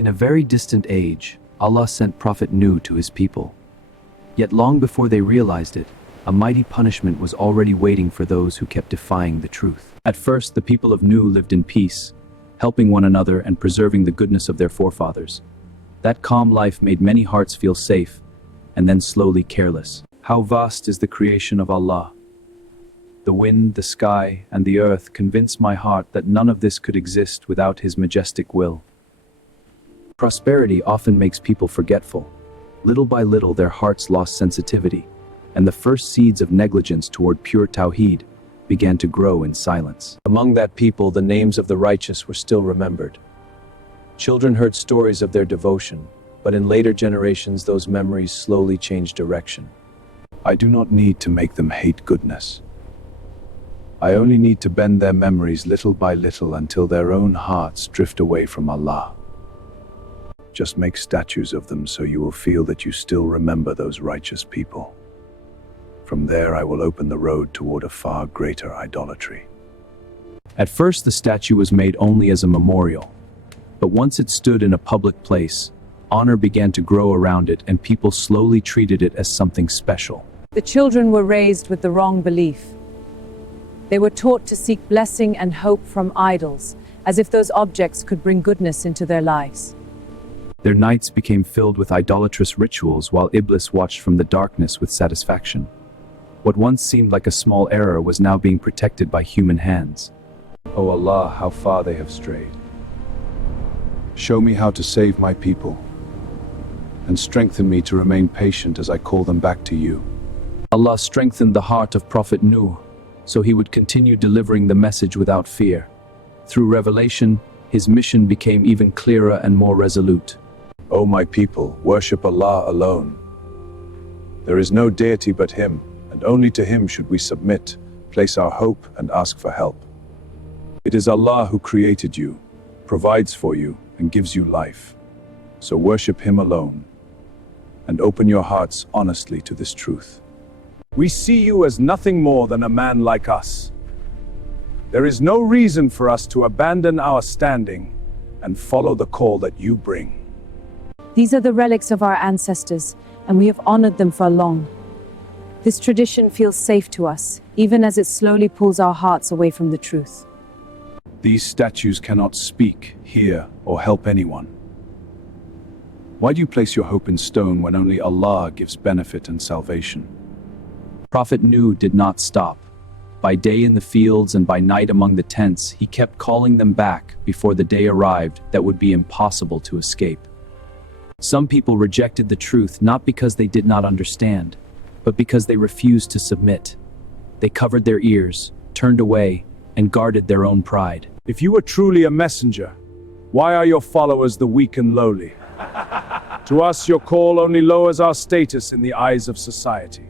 In a very distant age, Allah sent Prophet Nuh to his people. Yet long before they realized it, a mighty punishment was already waiting for those who kept defying the truth. At first, the people of Nuh lived in peace, helping one another and preserving the goodness of their forefathers. That calm life made many hearts feel safe, and then slowly careless. How vast is the creation of Allah! The wind, the sky, and the earth convince my heart that none of this could exist without His majestic will. Prosperity often makes people forgetful. Little by little their hearts lost sensitivity, and the first seeds of negligence toward pure Tawheed began to grow in silence. Among that people, the names of the righteous were still remembered. Children heard stories of their devotion, but in later generations those memories slowly changed direction. I do not need to make them hate goodness. I only need to bend their memories little by little until their own hearts drift away from Allah. Just make statues of them so you will feel that you still remember those righteous people. From there I will open the road toward a far greater idolatry. At first the statue was made only as a memorial, but once it stood in a public place, honor began to grow around it and people slowly treated it as something special. The children were raised with the wrong belief. They were taught to seek blessing and hope from idols, as if those objects could bring goodness into their lives. Their nights became filled with idolatrous rituals while Iblis watched from the darkness with satisfaction. What once seemed like a small error was now being protected by human hands. O Allah, how far they have strayed. Show me how to save my people, and strengthen me to remain patient as I call them back to you. Allah strengthened the heart of Prophet Nuh, so he would continue delivering the message without fear. Through revelation, his mission became even clearer and more resolute. O my people, worship Allah alone. There is no deity but Him, and only to Him should we submit, place our hope, and ask for help. It is Allah who created you, provides for you, and gives you life. So worship Him alone, and open your hearts honestly to this truth. We see you as nothing more than a man like us. There is no reason for us to abandon our standing and follow the call that you bring. These are the relics of our ancestors, and we have honored them for long. This tradition feels safe to us, even as it slowly pulls our hearts away from the truth. These statues cannot speak, hear, or help anyone. Why do you place your hope in stone when only Allah gives benefit and salvation? Prophet Nuh did not stop. By day in the fields and by night among the tents, he kept calling them back before the day arrived that would be impossible to escape. Some people rejected the truth not because they did not understand, but because they refused to submit. They covered their ears, turned away, and guarded their own pride. If you are truly a messenger, why are your followers the weak and lowly? To us, your call only lowers our status in the eyes of society.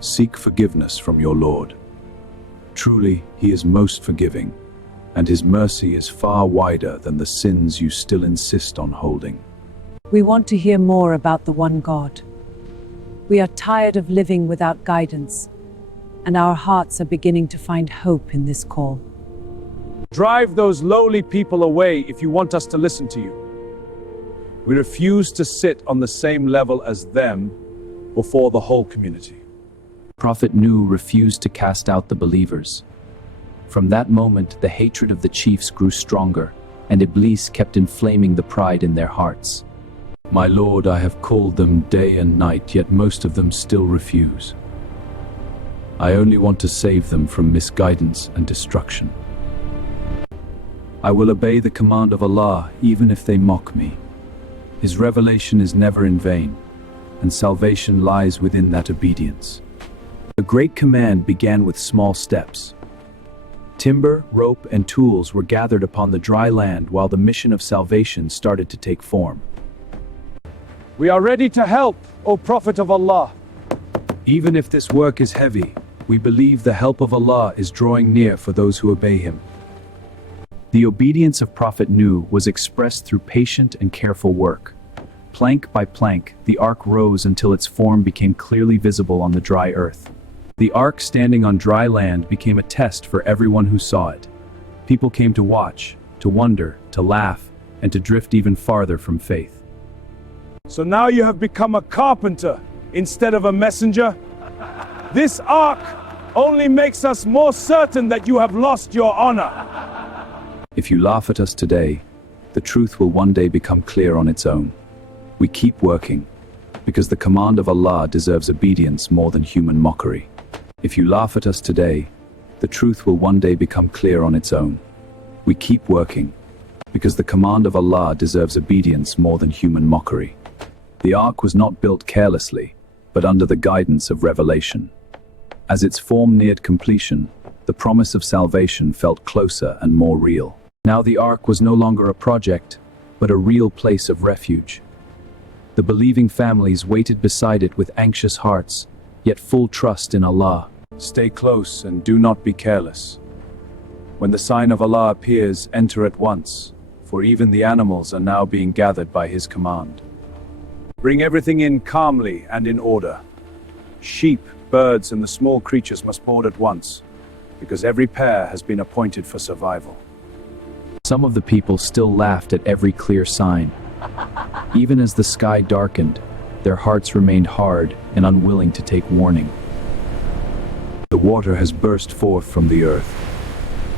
Seek forgiveness from your Lord. Truly, He is most forgiving, and His mercy is far wider than the sins you still insist on holding. We want to hear more about the one God. We are tired of living without guidance, and our hearts are beginning to find hope in this call. Drive those lowly people away if you want us to listen to you. We refuse to sit on the same level as them before the whole community. Prophet Nuh refused to cast out the believers. From that moment, the hatred of the chiefs grew stronger, and Iblis kept inflaming the pride in their hearts. My Lord, I have called them day and night, yet most of them still refuse. I only want to save them from misguidance and destruction. I will obey the command of Allah, even if they mock me. His revelation is never in vain, and salvation lies within that obedience. The great command began with small steps. Timber, rope, and tools were gathered upon the dry land while the mission of salvation started to take form. We are ready to help, O Prophet of Allah. Even if this work is heavy, we believe the help of Allah is drawing near for those who obey Him. The obedience of Prophet Nuh was expressed through patient and careful work. Plank by plank, the ark rose until its form became clearly visible on the dry earth. The ark standing on dry land became a test for everyone who saw it. People came to watch, to wonder, to laugh, and to drift even farther from faith. So now you have become a carpenter instead of a messenger? This ark only makes us more certain that you have lost your honor. If you laugh at us today, the truth will one day become clear on its own. We keep working, because the command of Allah deserves obedience more than human mockery. If you laugh at us today, the truth will one day become clear on its own. We keep working, because the command of Allah deserves obedience more than human mockery. The ark was not built carelessly, but under the guidance of revelation. As its form neared completion, the promise of salvation felt closer and more real. Now the ark was no longer a project, but a real place of refuge. The believing families waited beside it with anxious hearts, yet full trust in Allah. Stay close and do not be careless. When the sign of Allah appears, enter at once, for even the animals are now being gathered by His command. Bring everything in calmly and in order. Sheep, birds, and the small creatures must board at once, because every pair has been appointed for survival. Some of the people still laughed at every clear sign. Even as the sky darkened, their hearts remained hard and unwilling to take warning. The water has burst forth from the earth.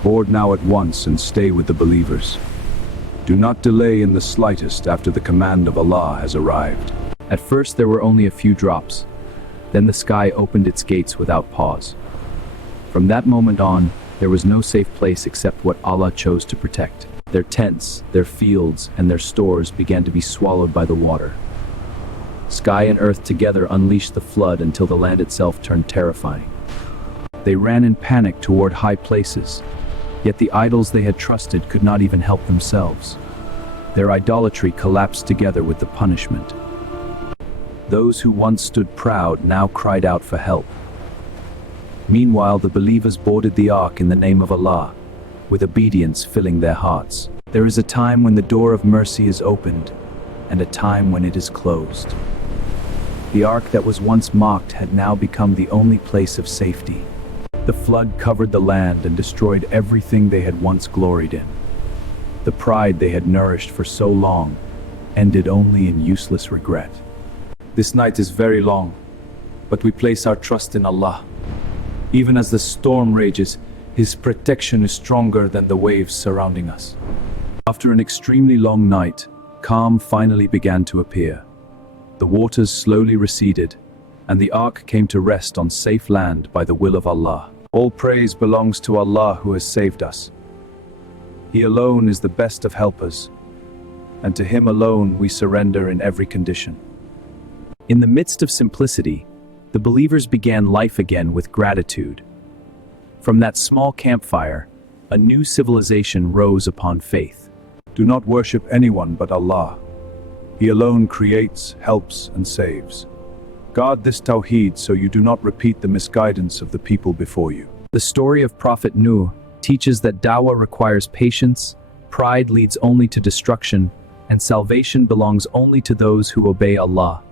Board now at once and stay with the believers. Do not delay in the slightest after the command of Allah has arrived. At first there were only a few drops. Then the sky opened its gates without pause. From that moment on, there was no safe place except what Allah chose to protect. Their tents, their fields, and their stores began to be swallowed by the water. Sky and earth together unleashed the flood until the land itself turned terrifying. They ran in panic toward high places, yet the idols they had trusted could not even help themselves. Their idolatry collapsed together with the punishment. Those who once stood proud now cried out for help. Meanwhile, the believers boarded the ark in the name of Allah, with obedience filling their hearts. There is a time when the door of mercy is opened, and a time when it is closed. The ark that was once mocked had now become the only place of safety. The flood covered the land and destroyed everything they had once gloried in. The pride they had nourished for so long ended only in useless regret. This night is very long, but we place our trust in Allah. Even as the storm rages, His protection is stronger than the waves surrounding us. After an extremely long night, calm finally began to appear. The waters slowly receded, and the ark came to rest on safe land by the will of Allah. All praise belongs to Allah who has saved us. He alone is the best of helpers, and to Him alone we surrender in every condition. In the midst of simplicity, the believers began life again with gratitude. From that small campfire, a new civilization rose upon faith. Do not worship anyone but Allah. He alone creates, helps, and saves. Guard this Tawheed so you do not repeat the misguidance of the people before you. The story of Prophet Nuh teaches that dawah requires patience, pride leads only to destruction, and salvation belongs only to those who obey Allah.